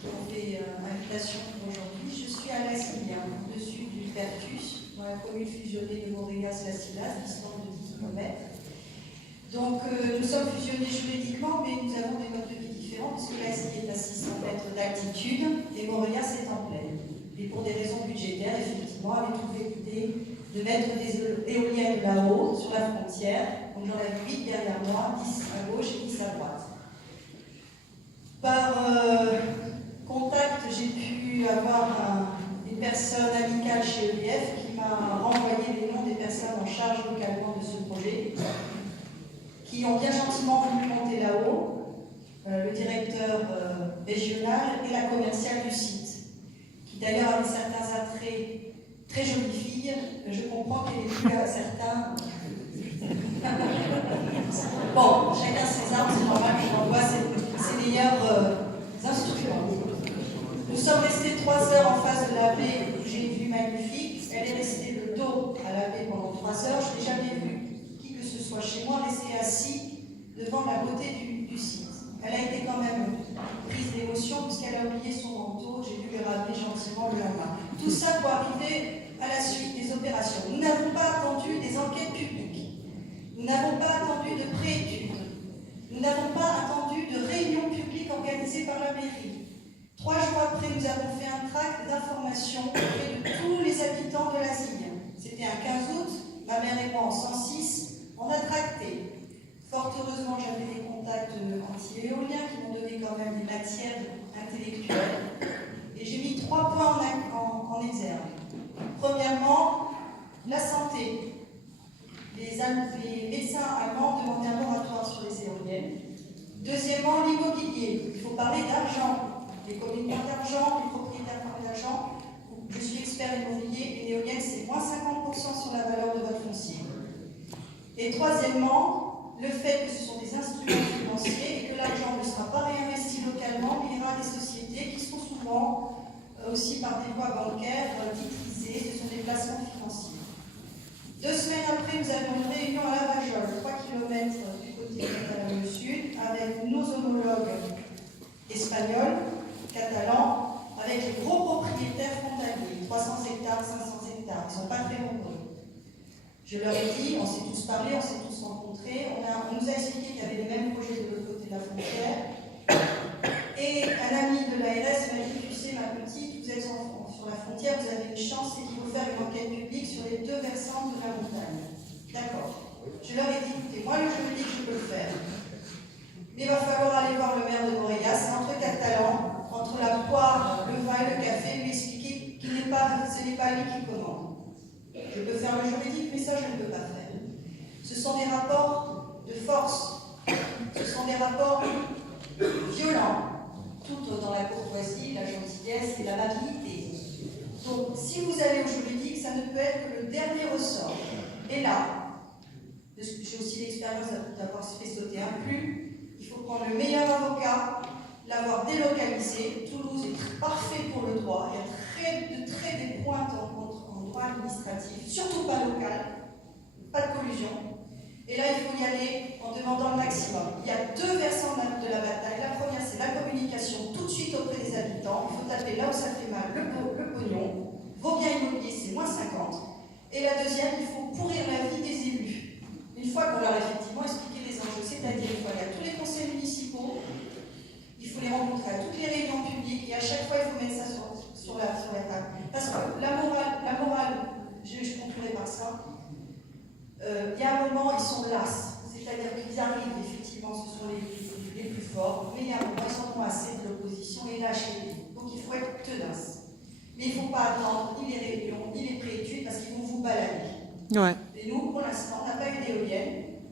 qui ont fait invitation pour aujourd'hui. Je suis à Lassigna, au-dessus du Pertus, dans la commune fusionnée de Montréal-Lassilas, distante de 10 km. Donc nous sommes fusionnés juridiquement, mais nous avons des modes de vie différents, puisque Lassigna est à 600 mètres d'altitude et Montréal c'est en plaine. Et pour des raisons budgétaires, effectivement, avait trouvé l'idée de mettre des éoliennes là-haut, sur la frontière. Donc j'en ai 8 derrière moi, 10 à gauche et 10 à droite. Par contact, j'ai pu avoir une personne amicale chez EDF qui m'a renvoyé les noms des personnes en charge localement de ce projet, qui ont bien gentiment voulu monter là-haut, le directeur régional et la commerciale du site, qui d'ailleurs avait certains attraits, très jolie fille. Je comprends qu'elle est plus à certains. Bon, chacun ses armes, c'est normal que j'envoie ses meilleurs instruments. Nous sommes restés 3 heures en face de la baie où j'ai une vue magnifique. Elle est restée le dos à la baie pendant 3 heures. Je n'ai jamais vu qui que ce soit chez moi rester assis devant la beauté du site. Elle a été quand même prise d'émotion puisqu'elle a oublié son manteau. J'ai dû lui ramener gentiment le lendemain. Tout ça pour arriver à la suite des opérations. Nous n'avons pas attendu des enquêtes publiques. Nous n'avons pas attendu de préétudes. Nous n'avons pas attendu de réunions publiques organisées par la mairie. 3 jours après, nous avons fait un tract d'information auprès de tous les habitants de Lassigna. C'était un 15 août, ma mère et moi en 106, on a tracté. Fort heureusement, j'avais des contacts anti-éoliens qui m'ont donné quand même des matières intellectuelles. Et j'ai mis 3 points en exergue. Premièrement, la santé. Les médecins allemands demandaient un moratoire sur les éoliennes. Deuxièmement, l'immobilier. Il faut parler d'argent. Les communes parlent d'argent, les propriétaires parlent d'argent. Je suis expert immobilier, une éolienne, c'est moins 50% sur la valeur de votre foncier. Et troisièmement, le fait que ce sont des instruments financiers et que l'argent ne sera pas réinvesti localement, mais ira à des sociétés qui sont souvent aussi par des voies bancaires titrisées, ce sont des placements financiers. 2 semaines après, nous avions une réunion à Lavajol, 3 km du côté catalan du sud, avec nos homologues espagnols, catalans, avec les gros propriétaires frontaliers, 300 hectares, 500 hectares, ils ne sont pas très nombreux. Je leur ai dit, on s'est tous parlé, on s'est tous rencontrés, on nous a expliqué qu'il y avait les mêmes projets de l'autre côté de la frontière. Et un ami de l'ARS m'a dit, tu sais ma petite, vous êtes sur la frontière, vous avez une chance, c'est qu'il faut faire une enquête publique sur les 2 versants de la montagne. D'accord. Je leur ai dit, écoutez, moi le juridique, je peux le faire. Mais il va falloir aller voir le maire de Montréal, c'est entre catalans, entre la poire, le vin et le café, lui expliquer ce n'est pas lui qui commande. Je peux faire le juridique, mais ça je ne peux pas faire. Ce sont des rapports de force, ce sont des rapports violents, tout dans la courtoisie, la gentillesse et l'amabilité. Donc si vous allez au juridique, ça ne peut être que le dernier ressort. Et là, j'ai aussi l'expérience d'avoir fait sauter un plus. Il faut prendre le meilleur avocat, l'avoir délocalisé. Toulouse est parfait pour le droit. Il y a des pointes en droit administratif, surtout pas local, pas de collusion. Et là, il faut y aller en demandant le maximum. Il y a 2 versants de la bataille. La première, c'est la communication tout de suite auprès des habitants. Il faut taper là où ça fait mal, le pognon. Vos biens immobiliers, c'est moins 50. Et la deuxième, il faut pourrir la vie des élus. Une fois qu'on leur a effectivement expliqué les enjeux, c'est-à-dire il faut aller à tous les conseils municipaux, il faut les rencontrer à toutes les réunions publiques, et à chaque fois il faut mettre ça sur la table. Parce que la morale, je conclurai par ça, il y a un moment, ils sont las, c'est-à-dire qu'ils arrivent, effectivement, ce sont les plus forts, mais il y a un moment, ils en ont assez de l'opposition et lâcher. Donc il faut être tenace. Mais il ne faut pas attendre ni les réunions, ni les préétudes, parce qu'ils vont vous balader. Ouais. Et nous, pour l'instant, on n'a pas eu d'éolienne.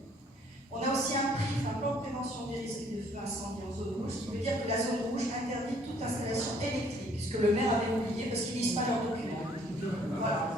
On a aussi un PRIF, un plan de prévention des risques de feu incendie en zone rouge, ce qui veut dire que la zone rouge interdit toute installation électrique, puisque le maire avait oublié, parce qu'ils ne lisent pas leurs documents. Voilà.